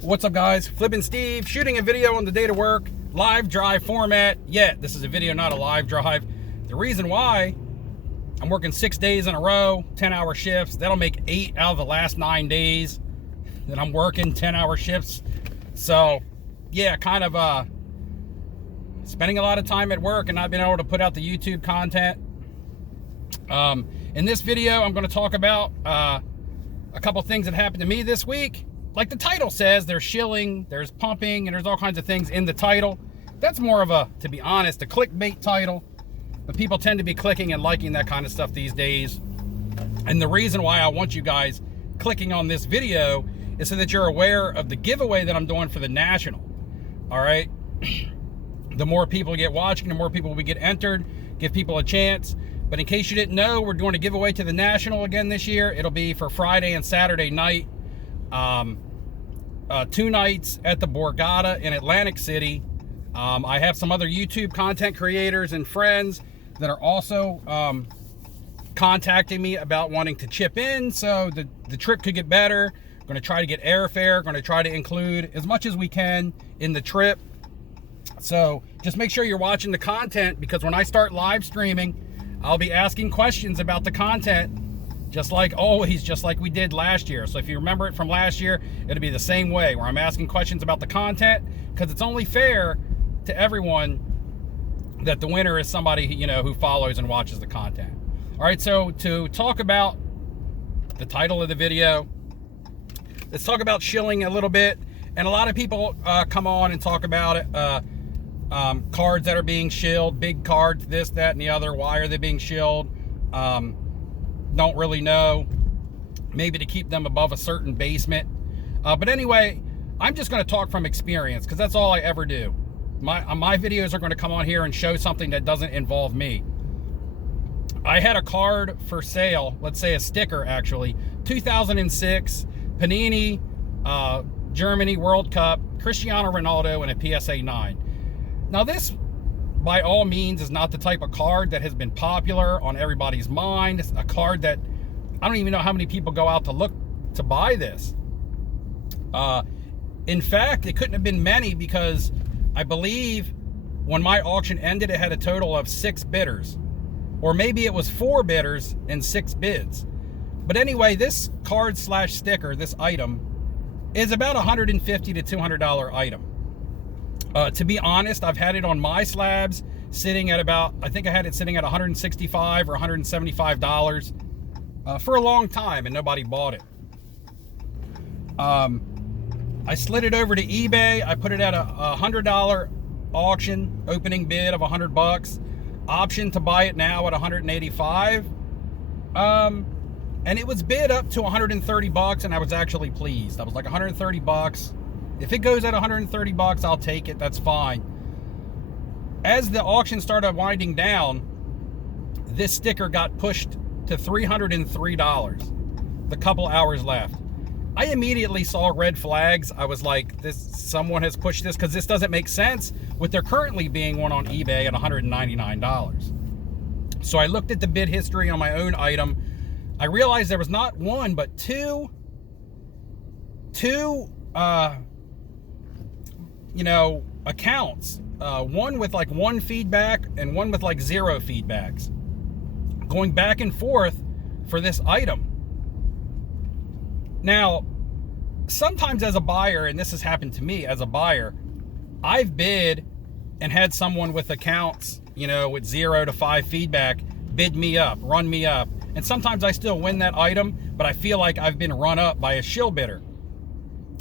What's up, guys? Flippin' Steve shooting a video on the day to work, live drive format. This is a video, not a live drive. The reason why, I'm working 6 days in a row, 10-hour shifts. That'll make 8 out of the last 9 days that I'm working 10-hour shifts. So yeah, kind of spending a lot of time at work and not being able to put out the YouTube content. In this video, I'm going to talk about a couple things that happened to me this week. Like the title says, there's shilling, there's pumping, and there's all kinds of things in the title. That's more of a, to be honest, a clickbait title. But people tend to be clicking and liking that kind of stuff these days. And the reason why I want you guys clicking on this video is so that you're aware of the giveaway that I'm doing for the National. All right? The more people get watching, the more people we get entered, give people a chance. But in case you didn't know, we're doing a giveaway to the National again this year. It'll be for Friday and Saturday night. 2 nights at the Borgata in Atlantic City. I have some other YouTube content creators and friends that are also contacting me about wanting to chip in, so the trip could get better. I'm going to try to get airfare, going to try to include as much as we can in the trip. So just make sure you're watching the content, because when I start live streaming, I'll be asking questions about the content, just like always, just like we did last year. So if you remember it from last year, it'll be the same way, where I'm asking questions about the content, because it's only fair to everyone that the winner is somebody, you know, who follows and watches the content. All right, so to talk about the title of the video, let's talk about shilling a little bit. And a lot of people come on and talk about it. Cards that are being shilled, big cards, this, that, and the other. Why are they being shilled? Don't really know. Maybe to keep them above a certain basement. But anyway, I'm just going to talk from experience, because that's all I ever do. My videos are going to come on here and show something that doesn't involve me. I had a card for sale, let's say a sticker actually, 2006 Panini Germany World Cup, Cristiano Ronaldo, and a PSA 9. Now this, by all means, is not the type of card that has been popular on everybody's mind. It's a card that I don't even know how many people go out to look to buy this. In fact, it couldn't have been many, because I believe when my auction ended, it had a total of 6 bidders. Or maybe it was 4 bidders and 6 bids. But anyway, this card slash sticker, this item, is about $150 to $200 item. To be honest, I've had it on my slabs sitting at about, I think I had it sitting at $165 or $175 for a long time, and nobody bought it. I slid it over to eBay. I put it at a $100 auction, opening bid of $100. Option to buy it now at $185. And it was bid up to $130, and I was actually pleased. I was like, $130. If it goes at $130, I'll take it. That's fine. As the auction started winding down, this sticker got pushed to $303. The couple hours left. I immediately saw red flags. I was like, someone has pushed this, because this doesn't make sense with there currently being one on eBay at $199. So I looked at the bid history on my own item. I realized there was not one, but two accounts. One with like 1 feedback and one with like 0 feedbacks, going back and forth for this item. Now, sometimes as a buyer, and this has happened to me as a buyer, I've bid and had someone with accounts, with 0 to 5 feedback, bid me up, run me up. And sometimes I still win that item, but I feel like I've been run up by a shill bidder.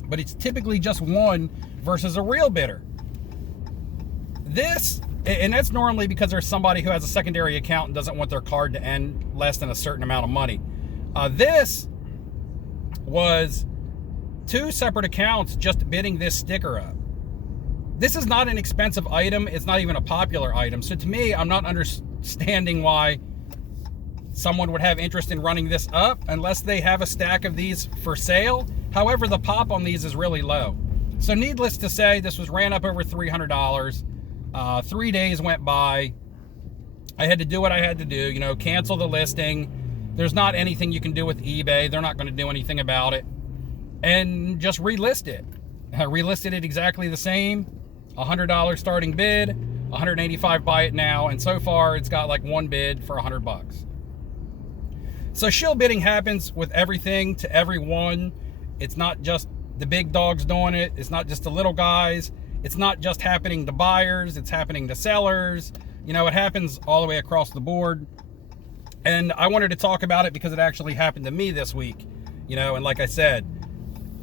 But it's typically just one versus a real bidder. This, and that's normally because there's somebody who has a secondary account and doesn't want their card to end less than a certain amount of money. This was 2 separate accounts just bidding this sticker up. This is not an expensive item. It's not even a popular item. So to me, I'm not understanding why someone would have interest in running this up unless they have a stack of these for sale. However, the pop on these is really low. So needless to say, this was ran up over $300. 3 days went by. I had to do what I had to do, cancel the listing. There's not anything you can do with eBay. They're not going to do anything about it. And just relist it. I relisted it exactly the same, $100 starting bid, $185 buy it now, and so far it's got like one bid for $100. So shill bidding happens with everything to everyone. It's not just the big dogs doing it. It's not just the little guys. It's not just happening to buyers. It's happening to sellers. You know, it happens all the way across the board. And I wanted to talk about it because it actually happened to me this week. You know, and like I said,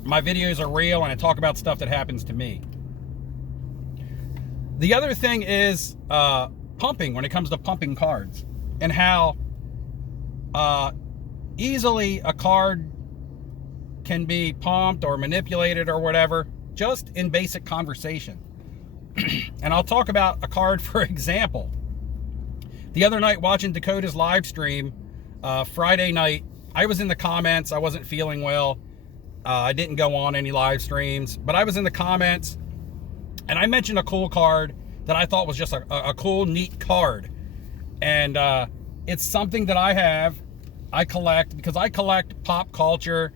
my videos are real and I talk about stuff that happens to me. The other thing is pumping, when it comes to pumping cards, and how easily a card can be pumped or manipulated or whatever, just in basic conversation. And I'll talk about a card, for example. The other night watching Dakota's live stream, Friday night, I was in the comments. I wasn't feeling well. I didn't go on any live streams, but I was in the comments and I mentioned a cool card that I thought was just a cool, neat card. And it's something that I collect, because I collect pop culture,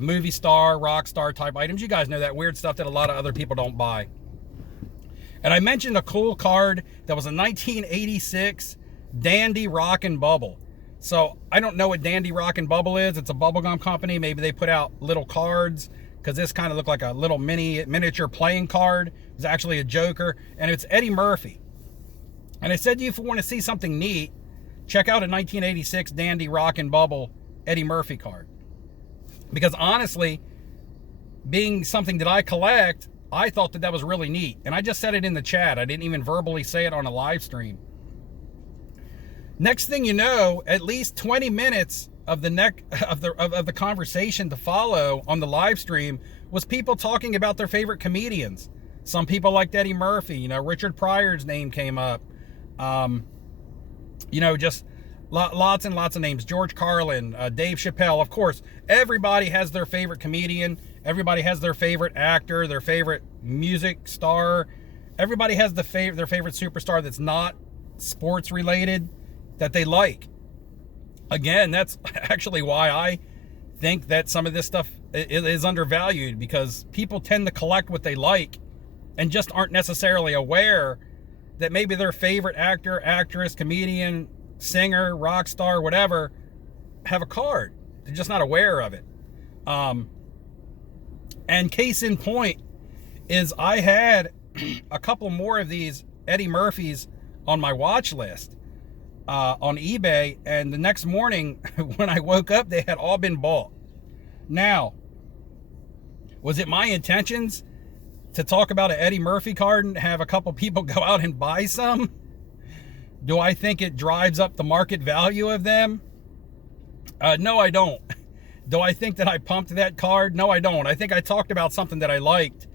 movie star, rock star type items. You guys know that weird stuff that a lot of other people don't buy. And I mentioned a cool card that was a 1986 Dandy Rockin' Bubble. So I don't know what Dandy Rockin' Bubble is. It's a bubblegum company. Maybe they put out little cards, because this kind of looked like a little miniature playing card. It was actually a Joker, and it's Eddie Murphy. And I said to you, if you want to see something neat, check out a 1986 Dandy Rockin' Bubble Eddie Murphy card. Because honestly, being something that I collect, I thought that was really neat. And I just said it in the chat. I didn't even verbally say it on a live stream. Next thing you know, at least 20 minutes of the conversation to follow on the live stream was people talking about their favorite comedians. Some people liked Eddie Murphy. You know, Richard Pryor's name came up. You know, just lots and lots of names. George Carlin, Dave Chappelle. Of course, everybody has their favorite comedian. Everybody has their favorite actor, their favorite music star. Everybody has their favorite superstar that's not sports related that they like. Again, that's actually why I think that some of this stuff is undervalued, because people tend to collect what they like and just aren't necessarily aware that maybe their favorite actor, actress, comedian, singer, rock star, whatever, have a card. They're just not aware of it. And case in point is I had a couple more of these Eddie Murphys on my watch list on eBay, and the next morning when I woke up, they had all been bought. Now, was it my intentions to talk about an Eddie Murphy card and have a couple people go out and buy some? Do I think it drives up the market value of them? No, I don't. Do I think that I pumped that card? No, I don't. I think I talked about something that I liked,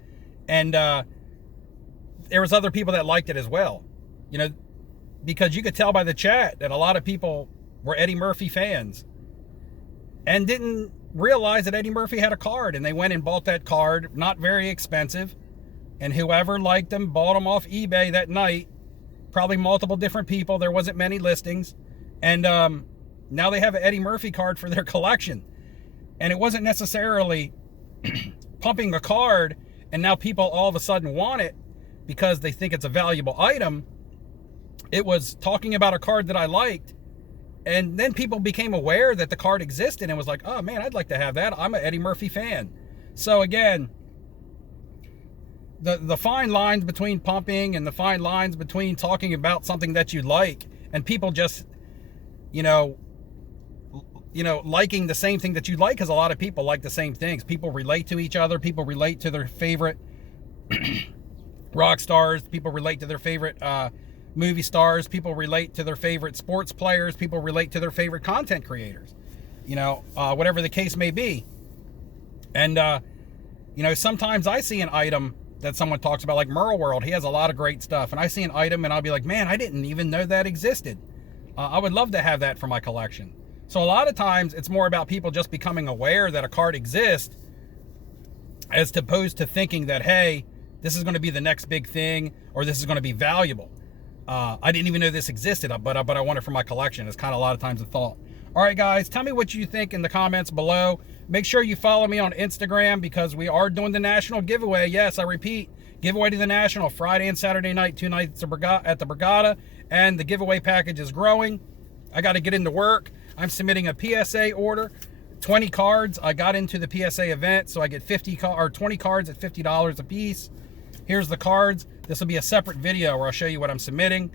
and there was other people that liked it as well. You know, because you could tell by the chat that a lot of people were Eddie Murphy fans and didn't realize that Eddie Murphy had a card, and they went and bought that card, not very expensive, and whoever liked them bought them off eBay that night. Probably multiple different people. There wasn't many listings, and now they have an Eddie Murphy card for their collection. And it wasn't necessarily pumping a card and now people all of a sudden want it because they think it's a valuable item. It was talking about a card that I liked, and then people became aware that the card existed and was like, oh man, I'd like to have that. I'm an Eddie Murphy fan. So again, the fine lines between pumping and the fine lines between talking about something that you like and people just, you know, liking the same thing that you like, because a lot of people like the same things. People relate to each other. People relate to their favorite rock stars. People relate to their favorite movie stars. People relate to their favorite sports players. People relate to their favorite content creators, you know, whatever the case may be. And, you know, sometimes I see an item that someone talks about, like Merle World. He has a lot of great stuff. And I see an item and I'll be like, man, I didn't even know that existed. I would love to have that for my collection. So a lot of times it's more about people just becoming aware that a card exists, as opposed to thinking that, hey, this is going to be the next big thing, or this is going to be valuable. I didn't even know this existed, but I want it for my collection. It's kind of a lot of times a thought. All right, guys, tell me what you think in the comments below. Make sure you follow me on Instagram because we are doing the national giveaway. Yes, I repeat, giveaway to the national Friday and Saturday night, 2 nights at the Borgata, and the giveaway package is growing. I got to get into work. I'm submitting a PSA order, 20 cards. I got into the PSA event, so I get 20 cards at $50 a piece. Here's the cards. This will be a separate video where I'll show you what I'm submitting.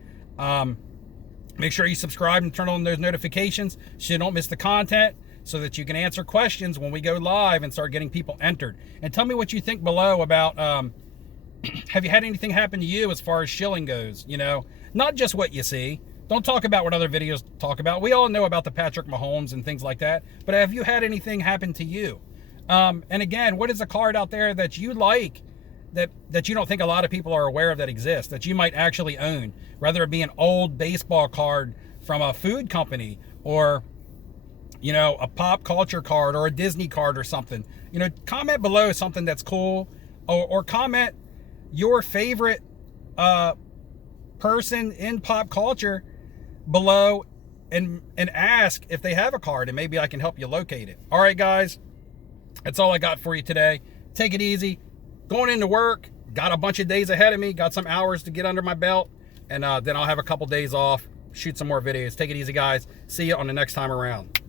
Make sure you subscribe and turn on those notifications so you don't miss the content, so that you can answer questions when we go live and start getting people entered. And tell me what you think below about, have you had anything happen to you as far as shilling goes? You know, not just what you see. Don't talk about what other videos talk about. We all know about the Patrick Mahomes and things like that. But have you had anything happen to you? And again, what is a card out there that you like that you don't think a lot of people are aware of that exists, that you might actually own? Whether it be an old baseball card from a food company, or, you know, a pop culture card, or a Disney card or something. You know, comment below something that's cool, or comment your favorite person in pop culture below, and ask if they have a card, and maybe I can help you locate it. All right, guys, that's all I got for you today. Take it easy. Going into work, got a bunch of days ahead of me, got some hours to get under my belt, and then I'll have a couple days off, shoot some more videos. Take it easy, guys. See you on the next time around.